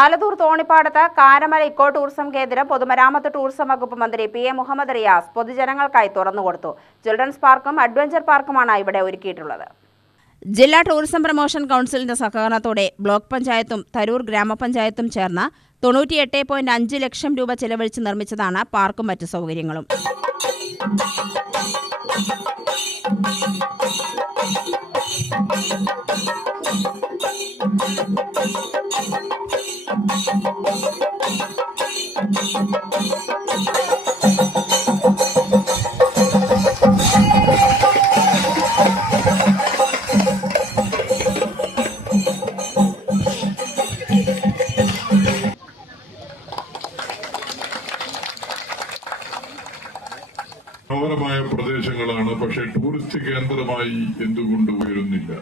ആലത്തൂർ തോണിപ്പാടത്ത് Karamala eco tourism കേന്ദ്രം പൊതുമരാമത്ത് ടൂറിസം വകുപ്പ് മന്ത്രി പി എ മുഹമ്മദ് റിയാസ് പൊതുജനങ്ങൾക്കായി തുറന്നുകൊടുത്തു ചിൽഡ്രൻസ് പാർക്കും അഡ്വഞ്ചർ പാർക്കുമാണ് ഇവിടെ ഒരുക്കിയിട്ടുള്ളത്. ജില്ലാ ടൂറിസം പ്രൊമോഷൻ കൗൺസിലിന്റെ സഹകരണത്തോടെ ബ്ലോക്ക് പഞ്ചായത്തും തരൂർ ഗ്രാമപഞ്ചായത്തും ചേർന്ന് തൊണ്ണൂറ്റിയെട്ട് പോയിന്റ് അഞ്ച് ലക്ഷം രൂപ ചെലവഴിച്ച് നിർമ്മിച്ചതാണ് പാർക്കും മറ്റു സൗകര്യങ്ങളും. മനോഹരമായ പ്രദേശങ്ങളാണ് പക്ഷെ ടൂറിസ്റ്റ് കേന്ദ്രമായി എന്തുകൊണ്ട് ഉയരുന്നില്ല?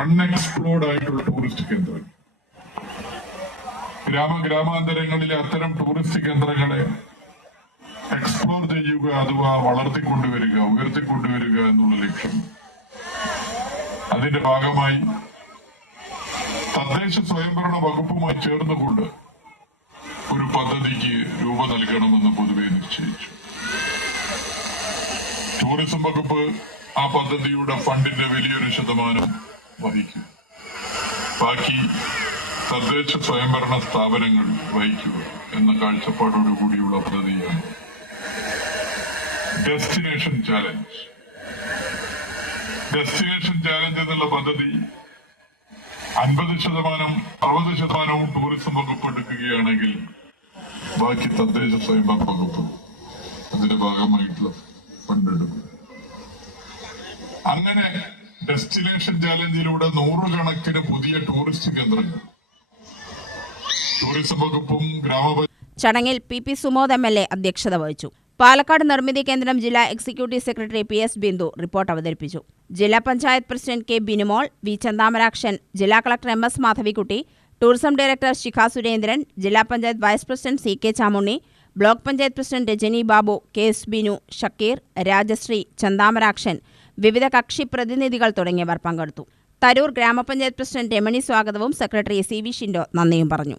അൺഎക്സ്പ്ലോർഡ് ആയിട്ടുള്ള ടൂറിസ്റ്റ് കേന്ദ്രം ഗ്രാമ ഗ്രാമാന്തരങ്ങളിലെ അത്തരം ടൂറിസ്റ്റ് കേന്ദ്രങ്ങളെ എക്സ്പ്ലോർ ചെയ്യുക അഥവാ വളർത്തിക്കൊണ്ടുവരിക ഉയർത്തിക്കൊണ്ടുവരിക എന്നുള്ള ലക്ഷ്യം. അതിന്റെ ഭാഗമായി തദ്ദേശ സ്വയംഭരണ വകുപ്പുമായി ചേർന്നുകൊണ്ട് ഒരു പദ്ധതിക്ക് രൂപ നൽകണമെന്ന് പൊതുവെ നിശ്ചയിച്ചു. ടൂറിസം വകുപ്പ് ആ പദ്ധതിയുടെ ഫണ്ടിന്റെ വലിയൊരു ശതമാനം വഹിക്കും. ബാക്കി തദ്ദേശ സ്വയംഭരണ സ്ഥാപനങ്ങൾ വഹിക്കുക എന്ന കാഴ്ചപ്പാടോടു കൂടിയുള്ള പദ്ധതിയാണ് ഡെസ്റ്റിനേഷൻ ചാലഞ്ച് ഡെസ്റ്റിനേഷൻ ചാലഞ്ച് എന്നുള്ള പദ്ധതി അൻപത് ശതമാനം അറുപത് ശതമാനവും ടൂറിസം വകുപ്പ് എടുക്കുകയാണെങ്കിൽ ബാക്കി തദ്ദേശ സ്വയംഭരണ വകുപ്പ് അതിന്റെ ഭാഗമായിട്ടുള്ള ഫണ്ട് എടുക്കും. അങ്ങനെ ഡെസ്റ്റിനേഷൻ ചാലഞ്ചിലൂടെ നൂറുകണക്കിന് പുതിയ ടൂറിസ്റ്റ് കേന്ദ്രങ്ങൾ വകുപ്പും ചടങ്ങിൽ P P Sumod M L A അധ്യക്ഷത വഹിച്ചു. പാലക്കാട് നിർമ്മിതി കേന്ദ്രം ജില്ലാ executive secretary P S Bindu report അവതരിപ്പിച്ചു. ജില്ലാ panchayat president K Binumol V Chanthamarakshan ജില്ലാ collector M S Madhavikutty tourism director Shikha Surendran ജില്ലാ panchayat vice president C K Chamunni block panchayat president Rajani Babu K S Binu Shakeer Rajasree Chanthamarakshan വിവിധ കക്ഷി പ്രതിനിധികൾ തുടങ്ങിയവർ പങ്കെടുത്തു. തരൂർ ഗ്രാമപഞ്ചായത്ത് president Ramani സ്വാഗതവും secretary C V Shindo നന്ദിയും പറഞ്ഞു.